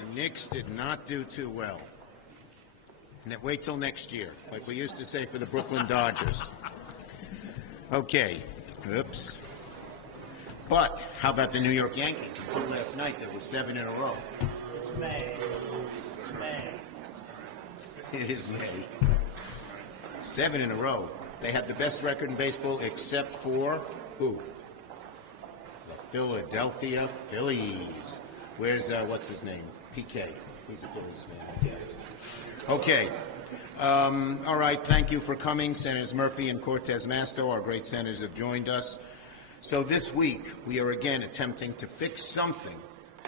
The Knicks did not do too well. Wait till next year, like we used to say for the Brooklyn Dodgers. Okay. Oops. But how about the New York Yankees? Until last night, there were 7 in a row. It's May. It's May. It is May. 7 in a row. They have the best record in baseball except for who? The Philadelphia Phillies. Where's, what's his name? PK. He's a Phillies fan, I guess. Okay. All right. Thank you for coming. Senators Murphy and Cortez Masto, our great senators, have joined us. So this week, we are again attempting to fix something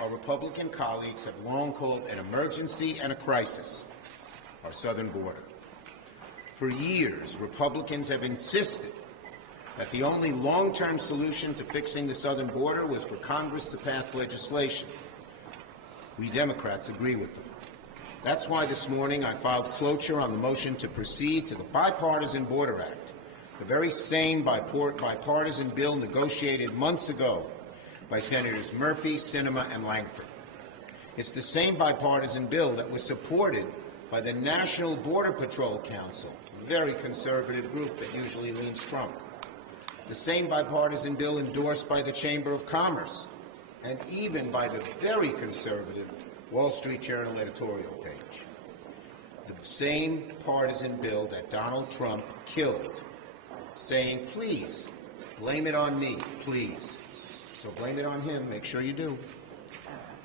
our Republican colleagues have long called an emergency and a crisis, our southern border. For years, Republicans have insisted that the only long-term solution to fixing the southern border was for Congress to pass legislation. We Democrats agree with them. That's why this morning I filed cloture on the motion to proceed to the Bipartisan Border Act, the very same bipartisan bill negotiated months ago by Senators Murphy, Sinema, and Langford. It's the same bipartisan bill that was supported by the National Border Patrol Council, a very conservative group that usually leans Trump. The same bipartisan bill endorsed by the Chamber of Commerce, and even by the very conservative Wall Street Journal editorial page. The same partisan bill that Donald Trump killed, saying, please, blame it on me, please. So blame it on him. Make sure you do.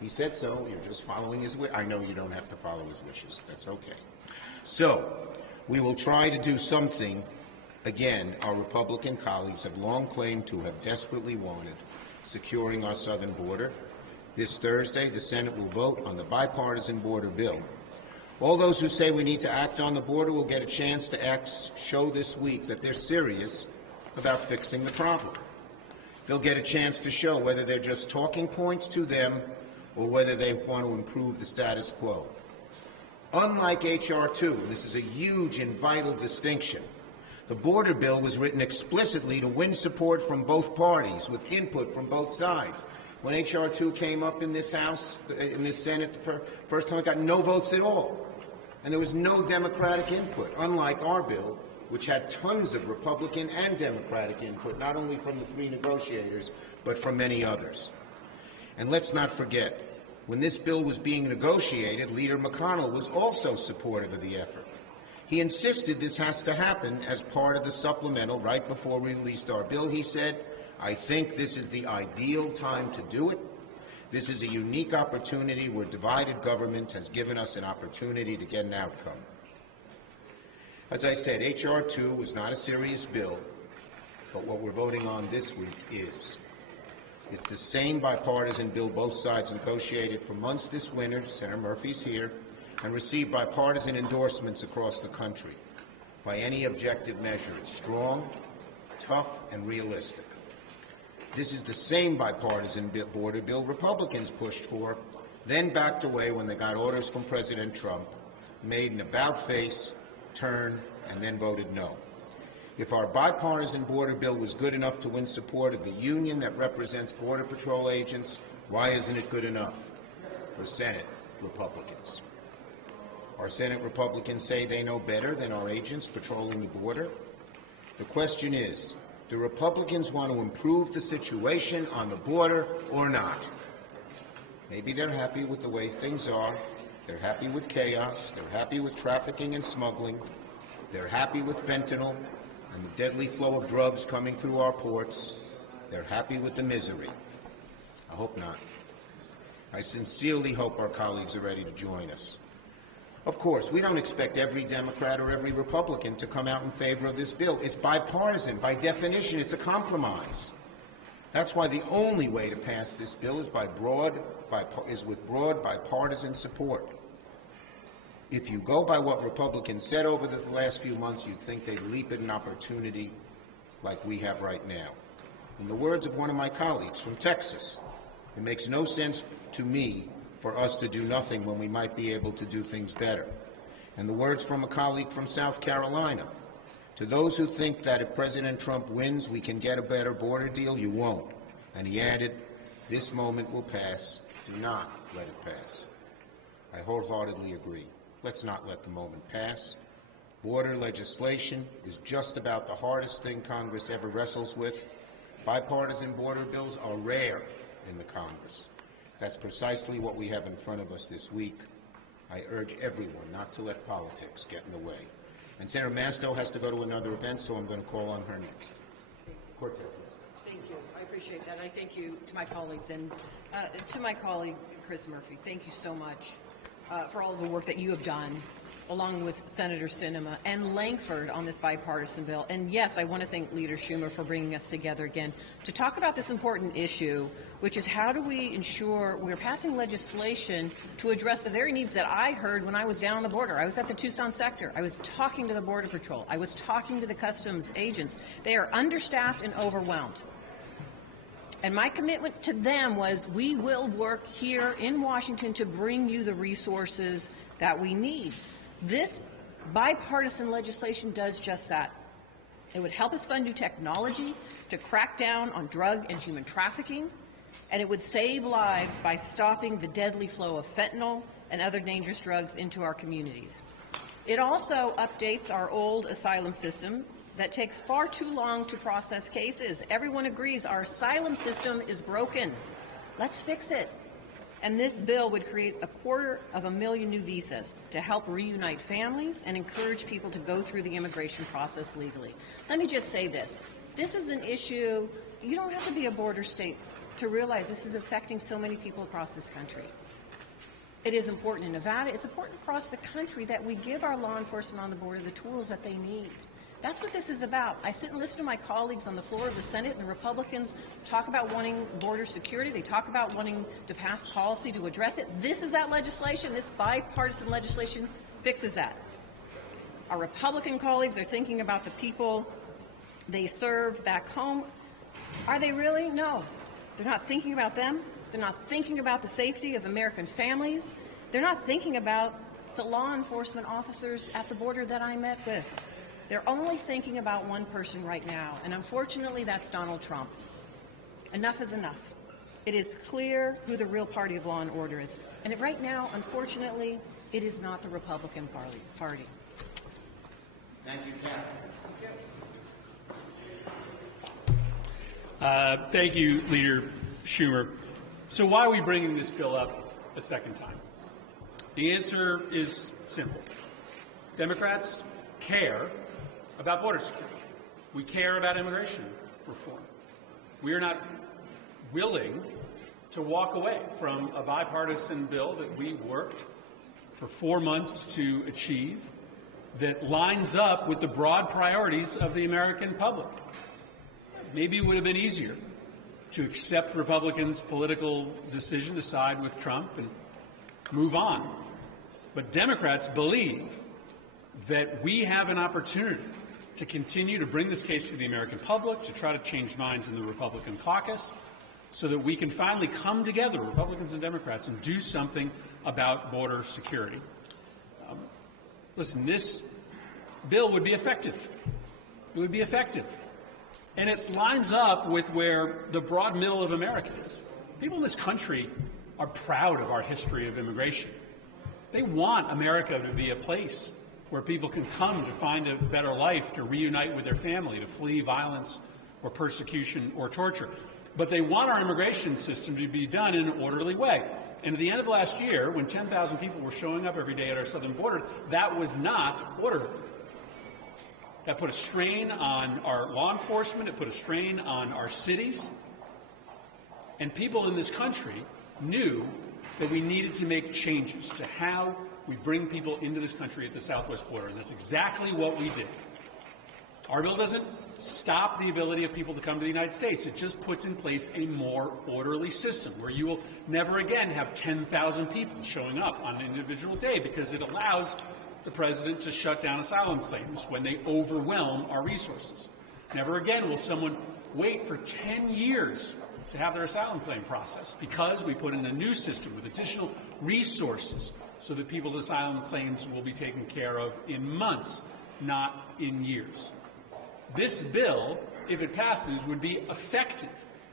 He said so. You're just following his wish. I know you don't have to follow his wishes. That's okay. So we will try to do something, again, our Republican colleagues have long claimed to have desperately wanted, securing our southern border. This Thursday, the Senate will vote on the bipartisan border bill. All those who say we need to act on the border will get a chance to show this week that they're serious about fixing the problem. They'll get a chance to show whether they're just talking points to them or whether they want to improve the status quo. Unlike H.R. 2, and this is a huge and vital distinction, the border bill was written explicitly to win support from both parties, with input from both sides. When H.R. 2 came up in this House, in this Senate, the first time it got no votes at all. And there was no Democratic input, unlike our bill, which had tons of Republican and Democratic input, not only from the 3 negotiators, but from many others. And let's not forget, when this bill was being negotiated, Leader McConnell was also supportive of the effort. He insisted this has to happen as part of the supplemental right before we released our bill. He said, I think this is the ideal time to do it. This is a unique opportunity where divided government has given us an opportunity to get an outcome. As I said, H.R. 2 was not a serious bill, but what we're voting on this week is. It's the same bipartisan bill both sides negotiated for months this winter. Senator Murphy's here, and received bipartisan endorsements across the country. By any objective measure, it's strong, tough, and realistic. This is the same bipartisan border bill Republicans pushed for, then backed away when they got orders from President Trump, made an about-face turn, and then voted no. If our bipartisan border bill was good enough to win support of the union that represents Border Patrol agents, why isn't it good enough for Senate Republicans? Our Senate Republicans say they know better than our agents patrolling the border. The question is, do Republicans want to improve the situation on the border or not? Maybe they're happy with the way things are. They're happy with chaos. They're happy with trafficking and smuggling. They're happy with fentanyl and the deadly flow of drugs coming through our ports. They're happy with the misery. I hope not. I sincerely hope our colleagues are ready to join us. Of course, we don't expect every Democrat or every Republican to come out in favor of this bill. It's bipartisan. By definition, it's a compromise. That's why the only way to pass this bill is with broad bipartisan support. If you go by what Republicans said over the last few months, you'd think they'd leap at an opportunity like we have right now. In the words of one of my colleagues from Texas, it makes no sense to me for us to do nothing when we might be able to do things better. And the words from a colleague from South Carolina, to those who think that if President Trump wins, we can get a better border deal, you won't. And he added, this moment will pass. Do not let it pass. I wholeheartedly agree. Let's not let the moment pass. Border legislation is just about the hardest thing Congress ever wrestles with. Bipartisan border bills are rare in the Congress. That's precisely what we have in front of us this week. I urge everyone not to let politics get in the way. And Senator Masto has to go to another event, so I'm going to call on her next. Cortez. Thank you. I appreciate that. I thank you to my colleagues and to my colleague, Chris Murphy. Thank you so much for all of the work that you have done, along with Senator Sinema and Langford on this bipartisan bill. And yes, I want to thank Leader Schumer for bringing us together again to talk about this important issue, which is how do we ensure we're passing legislation to address the very needs that I heard when I was down on the border. I was at the Tucson sector. I was talking to the Border Patrol. I was talking to the customs agents. They are understaffed and overwhelmed. And my commitment to them was we will work here in Washington to bring you the resources that we need. This bipartisan legislation does just that. It would help us fund new technology to crack down on drug and human trafficking, and it would save lives by stopping the deadly flow of fentanyl and other dangerous drugs into our communities. It also updates our old asylum system that takes far too long to process cases. Everyone agrees our asylum system is broken. Let's fix it. And this bill would create 250,000 new visas to help reunite families and encourage people to go through the immigration process legally. Let me just say this. This is an issue, you don't have to be a border state to realize this is affecting so many people across this country. It is important in Nevada. It's important across the country that we give our law enforcement on the border the tools that they need. That's what this is about. I sit and listen to my colleagues on the floor of the Senate, and the Republicans talk about wanting border security. They talk about wanting to pass policy to address it. This is that legislation. This bipartisan legislation fixes that. Our Republican colleagues are thinking about the people they serve back home. Are they really? No. They're not thinking about them. They're not thinking about the safety of American families. They're not thinking about the law enforcement officers at the border that I met with. They're only thinking about one person right now, and unfortunately that's Donald Trump. Enough is enough. It is clear who the real party of law and order is. And right now, unfortunately, it is not the Republican Party. Thank you, Catherine. Thank you, Leader Schumer. So why are we bringing this bill up a second time? The answer is simple. Democrats care about border security. We care about immigration reform. We are not willing to walk away from a bipartisan bill that we worked for 4 months to achieve that lines up with the broad priorities of the American public. Maybe it would have been easier to accept Republicans' political decision to side with Trump and move on. But Democrats believe that we have an opportunity to continue to bring this case to the American public, to try to change minds in the Republican caucus, so that we can finally come together, Republicans and Democrats, and do something about border security. Listen, this bill would be effective. It would be effective. And it lines up with where the broad middle of America is. People in this country are proud of our history of immigration. They want America to be a place where people can come to find a better life, to reunite with their family, to flee violence or persecution or torture. But they want our immigration system to be done in an orderly way. And at the end of last year, when 10,000 people were showing up every day at our southern border, that was not orderly. That put a strain on our law enforcement. It put a strain on our cities. And people in this country knew that we needed to make changes to how we bring people into this country at the southwest border. And that's exactly what we did. Our bill doesn't stop the ability of people to come to the United States. It just puts in place a more orderly system where you will never again have 10,000 people showing up on an individual day, because it allows the president to shut down asylum claims when they overwhelm our resources. Never again will someone wait for 10 years to have their asylum claim processed, because we put in a new system with additional resources so that people's asylum claims will be taken care of in months, not in years. This bill, if it passes, would be effective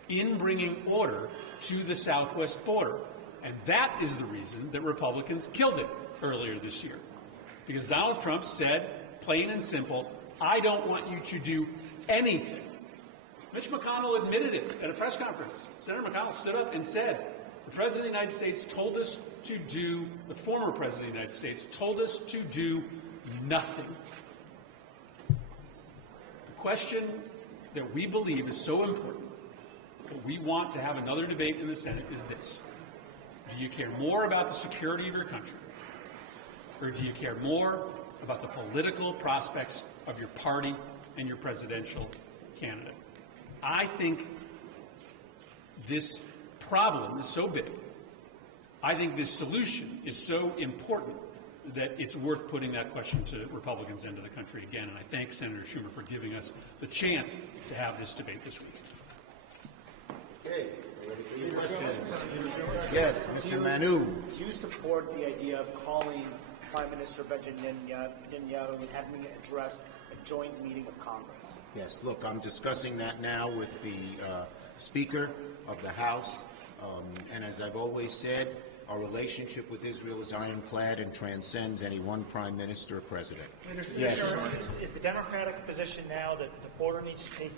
in bringing order to the southwest border. And that is the reason that Republicans killed it earlier this year. Because Donald Trump said, plain and simple, I don't want you to do anything. Mitch McConnell admitted it at a press conference. Senator McConnell stood up and said, the President of the United States told us to do, the former President of the United States told us to do nothing. The question that we believe is so important, that we want to have another debate in the Senate, is this. Do you care more about the security of your country, or do you care more about the political prospects of your party and your presidential candidate? I think this problem is so big, I think this solution is so important that it's worth putting that question to Republicans and to the country again. And I thank Senator Schumer for giving us the chance to have this debate this week. Okay, ready for your questions? Yes, Mr. Manu. Do you support the idea of calling Prime Minister Benjamin Netanyahu and having it addressed a joint meeting of Congress? Yes, look, I'm discussing that now with the Speaker of the House. And as I've always said, our relationship with Israel is ironclad and transcends any one prime minister or president. Yes. Is the Democratic position now that the border needs to be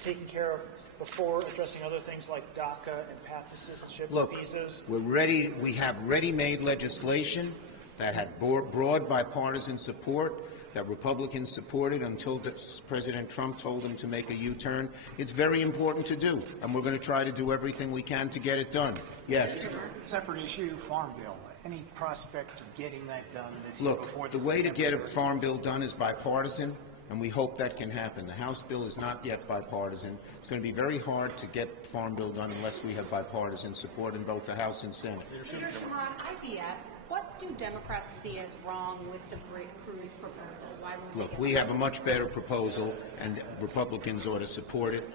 taken care of before addressing other things like DACA and path to citizenship, Look, visas? we're ready. We have ready-made legislation that had broad bipartisan support, that Republicans supported until President Trump told them to make a U-turn. It's very important to do, and we're going to try to do everything we can to get it done. Yes. Separate issue, Farm Bill. Any prospect of getting that done this year before Look, the way to get a Farm Bill done is bipartisan, and we hope that can happen. The House bill is not yet bipartisan. It's going to be very hard to get Farm Bill done unless we have bipartisan support in both the House and Senate. Senator Schumer, on IVF, what do Democrats see as wrong with the Cruz proposal? Why won't they Look, get we that? have a much better proposal, and Republicans ought to support it.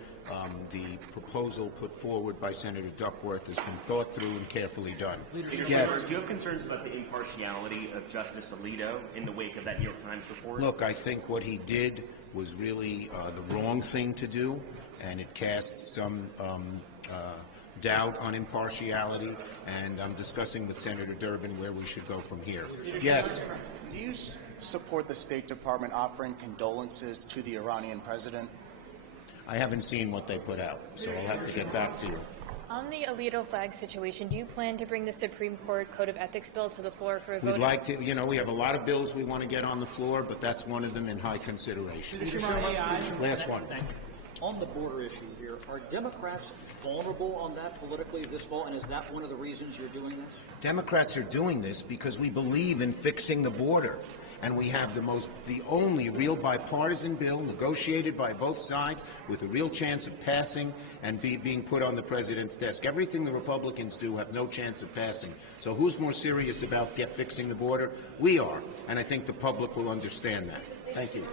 The proposal put forward by Senator Duckworth has been thought through and carefully done. Yes. Do you have concerns about the impartiality of Justice Alito in the wake of that New York Times report? Look, I think what he did was really the wrong thing to do, and it casts some doubt on impartiality, and I'm discussing with Senator Durbin where we should go from here. Yes. Do you support the State Department offering condolences to the Iranian president? I haven't seen what they put out, so I'll have to get back to you. On the Alito flag situation, do you plan to bring the Supreme Court Code of Ethics bill to the floor for a vote? We'd like to, we have a lot of bills we want to get on the floor, but that's one of them in high consideration. Last one. On the border issue here, are Democrats vulnerable on that politically this fall, and is that one of the reasons you're doing this? Democrats are doing this because we believe in fixing the border. And we have the only real bipartisan bill negotiated by both sides with a real chance of passing and being put on the president's desk. Everything the Republicans do have no chance of passing. So who's more serious about fixing the border? We are. And I think the public will understand that. Thank you.